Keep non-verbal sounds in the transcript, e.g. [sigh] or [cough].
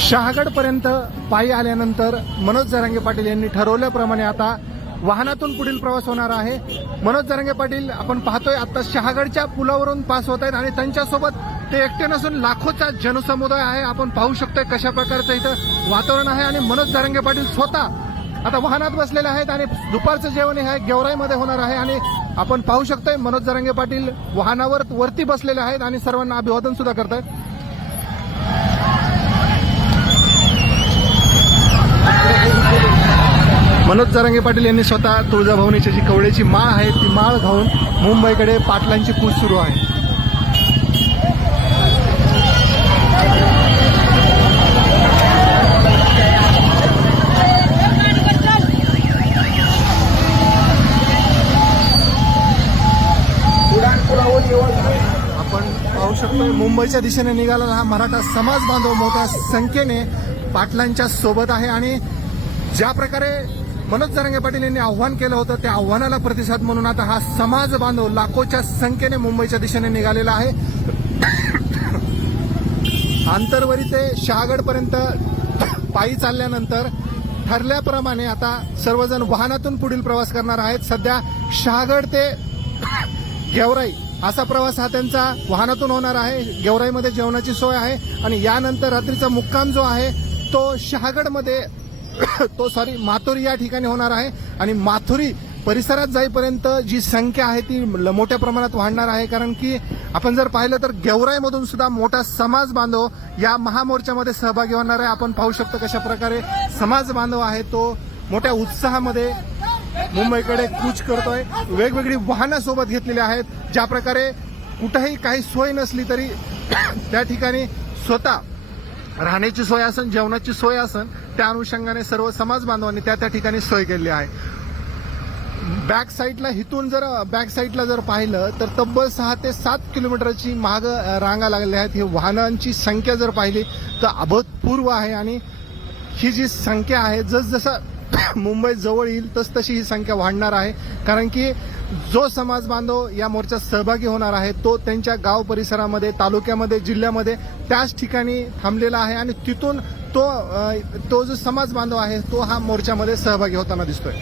शहागडपर्यंत पायी आल्यानंतर मनोज जरांगे पाटील यांनी ठरवल्याप्रमाणे आता वाहनातून पुढील प्रवास होणार आहे. मनोज जरांगे पाटील आपण पाहतोय आता शहागडच्या पुलावरून पास होत आहेत आणि त्यांच्यासोबत ते एकटे नसून लाखोचा जनसमुदाय आहे. आपण पाहू शकतोय कशा प्रकारचं इथं वातावरण आहे आणि मनोज जरांगे पाटील स्वतः आता वाहनात बसलेले आहेत आणि दुपारचं जेवण हे गेवराईमध्ये होणार आहे आणि आपण पाहू शकतोय मनोज जरांगे पाटील वाहनावर वरती बसलेले आहेत आणि सर्वांना अभिवादन सुद्धा करतायत. मनोज जरांगे पाटील यांनी स्वतः तुळजाभवनीची जी कवळेची माळ आहे ती माळ घालून मुंबईकडे पाटलांची कूच सुरू आहे. आपण पाहू शकतो मुंबईच्या दिशेने निघालेला हा मराठा समाज बांधव मोठ्या संख्येने पाटलांच्या सोबत आहे आणि ज्या प्रकारे मनोज जरांगे पाटील यांनी आव्हान केलं होतं त्या आव्हानाला प्रतिसाद म्हणून आता हा समाज बांधव लाखोच्या संख्येने मुंबईच्या दिशेने निघालेला आहे. आंतरवरी ते शहागडपर्यंत पायी चालल्यानंतर ठरल्याप्रमाणे आता सर्वजण वाहनातून पुढील प्रवास करणार आहेत. सध्या शहागड ते गेवराई असा प्रवास हा त्यांचा वाहनातून होणार आहे. गेवराईमध्ये जेवणाची सोय आहे आणि यानंतर रात्रीचा मुक्काम जो आहे तो शहागडमध्ये [coughs] तो सॉरी माथुरी या ठिकाणी होणार आहे. आणि माथुरी परिसरात जाईपर्यंत जी संख्या आहे ती ल- मोठ्या प्रमाणात वाढणार आहे. कारण की आपण जर पाहिलं तर गेवराईमधून सुद्धा मोठा समाज बांधव या महामोर्चामध्ये सहभागी होणार आहे. आपण पाहू शकतो कशा प्रकारे समाज बांधव आहे तो मोठ्या उत्साहामध्ये मुंबईकडे कूच करतोय. वेगवेगळी वाहनं सोबत घेतलेली आहेत. ज्या प्रकारे कुठेही काही सोय नसली तरी [coughs] त्या ठिकाणी स्वतः राहण्याची सोय असन जेवणाची सोय असन त्या अनुषंगाने सर्व समाज बांधवांनी त्या त्या ठिकाणी सोय केली आहे. बॅक साईडला इथून जर बॅक साईडला जर पाहिलं तर तब्बल सहा ते सात किलोमीटरची माग रांगा लागल्या आहेत. ही वाहनांची संख्या जर पाहिली तर अभूतपूर्व आहे आणि ही जी संख्या आहे जसजसा [coughs] मुंबई जवळ येईल तस तशी ही संख्या वाढणार आहे. कारण की जो समाज बांधव या मोर्चात सहभागी होणार आहे तो त्यांच्या गाव परिसरामध्ये तालुक्यामध्ये जिल्ह्यामध्ये त्याच ठिकाणी थांबलेला आहे आणि तिथून तो तो जो समाज बांधव आहे तो हा मोर्चामध्ये सहभागी होताना दिसतोय.